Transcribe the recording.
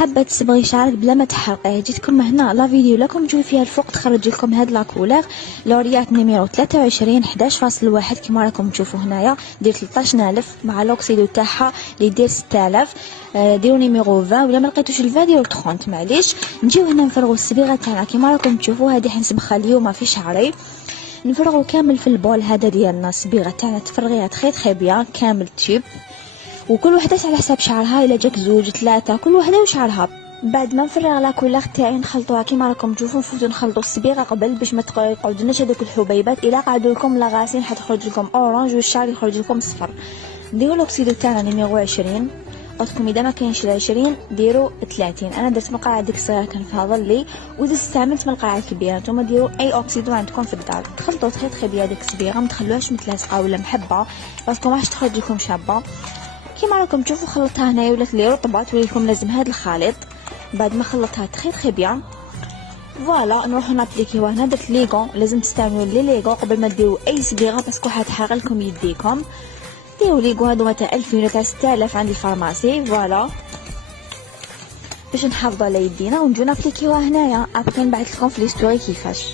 حابه تصبغي شعرك بلا ما تحرقيه، جيتكم هنا لا فيديو لكم تجوا فيها الفوق تخرج لكم هاد لا كولور لوريات نيميرو 23 11.1 كيما راكم تشوفوا هنايا. دير 13000 مع لوكسيدو تاعها اللي يدير 6000. ديروا نيميرو 20 ولا ما لقيتوش الفيديو 30 معليش. نجيو هنا نفرغوا الصبيغه تاعنا كيما راكم تشوفوا. هذه حنسبخها اليوم في شعري، نفرغوا كامل في البول هذا ديالنا. الصبيغه تاعنا تفرغيها تخي بيان كامل تيوب، وكل وحده على حساب شعرها. الا جاك 2 3 كل وحده وشعرها. بعد ما نفرغ لا كولور تاعي نخلطوها كيما راكم تشوفوا. نفوتوا نخلطوا الصبيغه قبل باش ما يقعدولناش هذوك الحبيبات. الا قعدوا لكم لا غاسين حتخرج لكم اورانج والشعر يخرج لكم صفر. نديروا لوكسيدو تاعنا نيميرو 20. قلتلكم اذا ما كاينش 20 ديروا 30. انا درت مقعد ديك الصغيره كان فيها ظلي ودرت استعملت مقعد كبيره. نتوما ديروا اي اوكسيدو عندكم في الدار. تخلطوا تخي بيا ديك الصبيغه، ما تخلوهاش متلاصقه ولا محبه باسكو راح تخرج لكم شابه. كيما راكم تشوفوا خلطتها هنايا ولات لي رطبه. توليكم لازم هذا الخليط. بعد ما خلطتها تخي بيان فوالا نروحو نابليكيو. هنا درت ليغون، لازم تستعملوا لي ليغون قبل ما ديروا اي صبيغه باسكو حتحرق لكم يديكم. ديروا ليغون هذوما تاع 2000 ولا تاع 6000 عند الفارماسي فوالا باش نحافظوا على يدينا ونجو نابليكيوها هنايا. ابقى نبعث لكم في لي ستوري كيفاش.